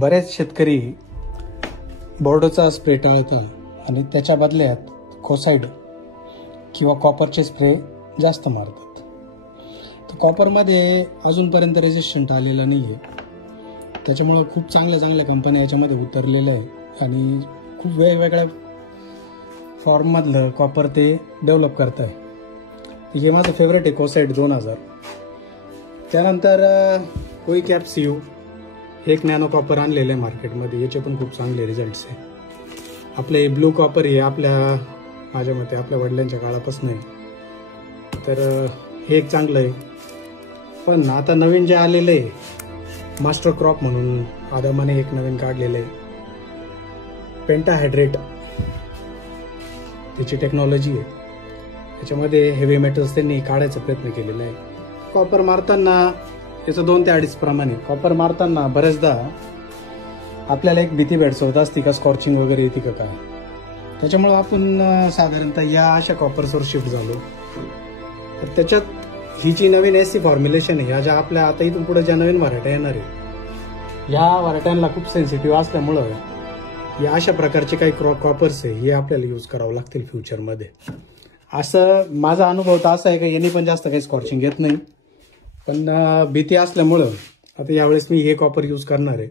बरेच शेतकरी बोर्डोचा स्प्रे टाळतात आणि त्याच्या बदल्यात कोसाइड किंवा कॉपरचे स्प्रे जास्त मारतात. तर कॉपरमध्ये अजूनपर्यंत रेजिस्टंट आलेला नाही आहे. त्याच्यामुळं खूप चांगल्या कंपन्या याच्यामध्ये उतरलेल्या आहे आणि खूप वेगवेगळ्या फॉर्ममधलं कॉपर ते डेव्हलप करत आहे. हे माझं फेवरेट आहे कोसाइड 2000. त्यानंतर कोई कॅप्सियू हे एक नॅनो कॉपर आणलेलं आहे मार्केटमध्ये. याचे पण खूप चांगले रिझल्ट्स आहे. आपले ब्लू कॉपर हे माझ्या मते आपल्या वडिलांच्या काळापासून आहे. तर हे एक चांगलं आहे. पण आता नवीन जे आलेलं आहे मास्टर क्रॉप म्हणून आदामाने एक नवीन काढलेलं आहे पेंटाहायड्रेट. त्याची टेक्नॉलॉजी आहे. त्याच्यामध्ये हेवी मेटल्स त्यांनी काढायचा प्रयत्न केलेला आहे. कॉपर मारताना याचं 2 ते 2.5 प्रमाणे कॉपर मारताना बऱ्याचदा आपल्याला एक भीती भेडसावत असते का स्कॉर्चिंग वगैरे येते का काय. त्याच्यामुळं आपण साधारणतः या अशा कॉपरवर शिफ्ट झालो. तर त्याच्यात ही जी नवीन एसी फॉर्म्युलेशन आहे, ह्या ज्या आपल्या आता इथून पुढे ज्या नवीन व्हरायटी येणार आहे ह्या व्हरायट्यांना खूप सेन्सिटिव्ह असल्यामुळं या अशा प्रकारचे काही कॉपर्स आहे हे आपल्याला यूज करावं लागतील फ्युचरमध्ये. असं माझा अनुभव तर असा आहे की यांनी पण जास्त काही स्कॉर्चिंग येत नाही. पण भीती असल्यामुळं आता यावेळेस मी हे कॉपर यूज करणार आहे.